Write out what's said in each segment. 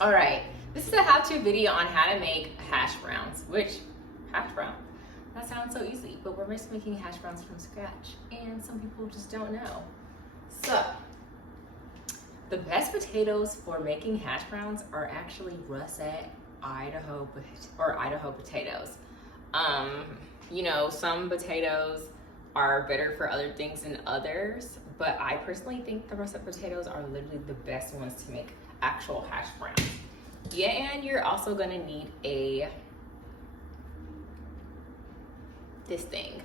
All right, this is a how-to video on how to make hash browns, hash brown, that sounds so easy, but we're just making hash browns from scratch, and some people just don't know. So, the best potatoes for making hash browns are actually russet Idaho potatoes. You know, some potatoes are better for other things than others, but I personally think the russet potatoes are literally the best ones to make actual hash browns. Yeah, and you're also gonna need this thing.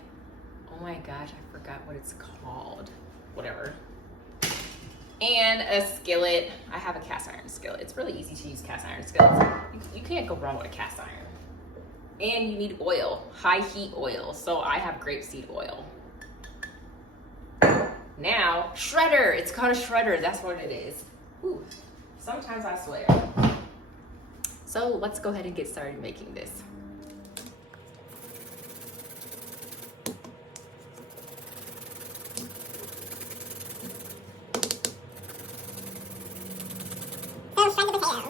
Oh my gosh, I forgot what it's called. Whatever. And a skillet. I have a cast iron skillet. It's really easy to use cast iron skillets. You can't go wrong with a cast iron. And you need oil, high heat oil. So I have grapeseed oil. Now, shredder. It's called a shredder. That's what it is. Ooh, sometimes I swear. So let's go ahead and get started making this. So shred the potatoes.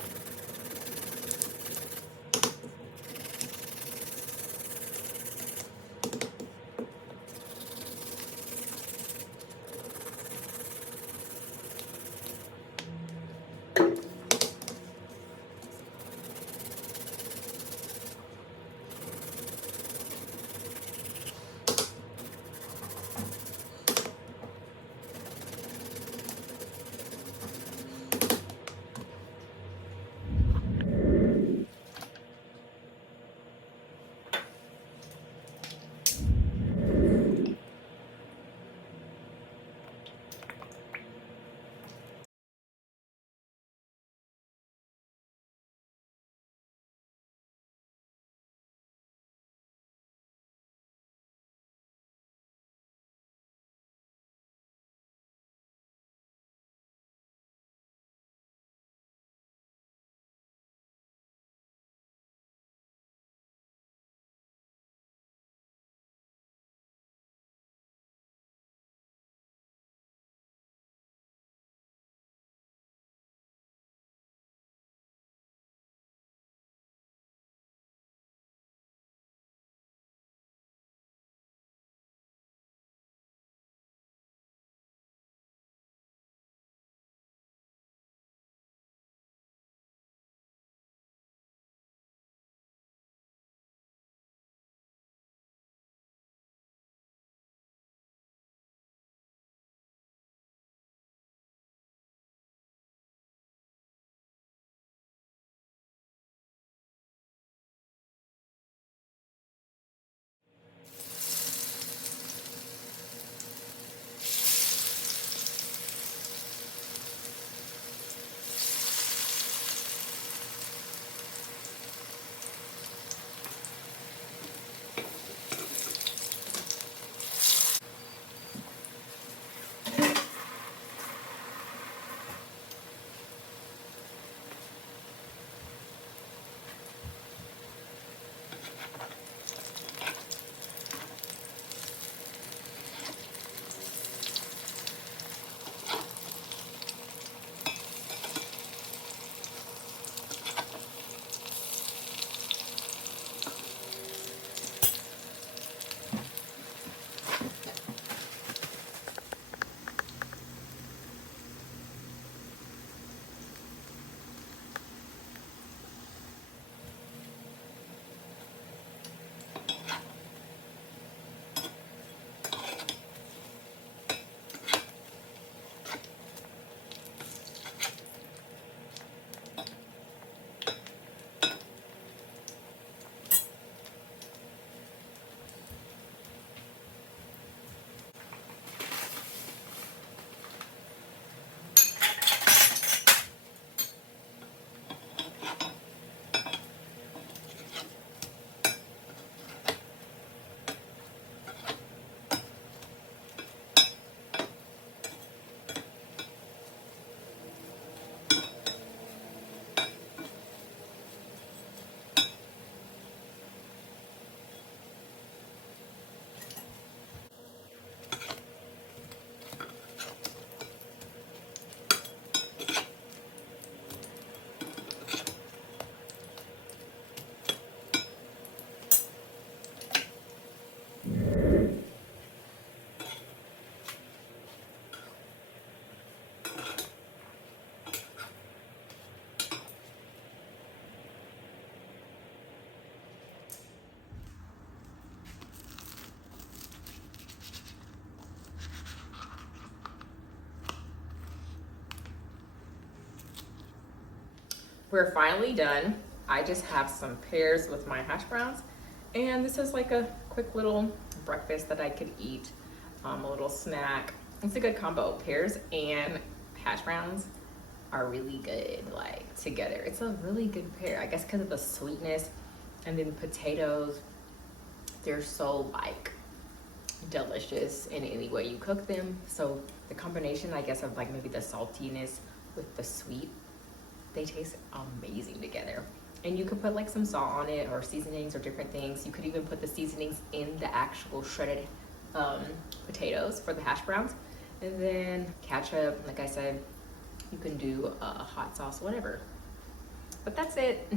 we're finally done. I just have some pears with my hash browns, and this is like a quick little breakfast that I could eat, a little snack. It's a good combo. Pears and hash browns are really good, like, together. It's a really good pair, I guess, because of the sweetness, and then potatoes, they're so like delicious in any way you cook them. So the combination, I guess, of like maybe the saltiness with the sweet, they taste amazing together. And you could put like some salt on it or seasonings or different things. You could even put the seasonings in the actual shredded potatoes for the hash browns. And then ketchup, like I said, you can do hot sauce, whatever. But that's it.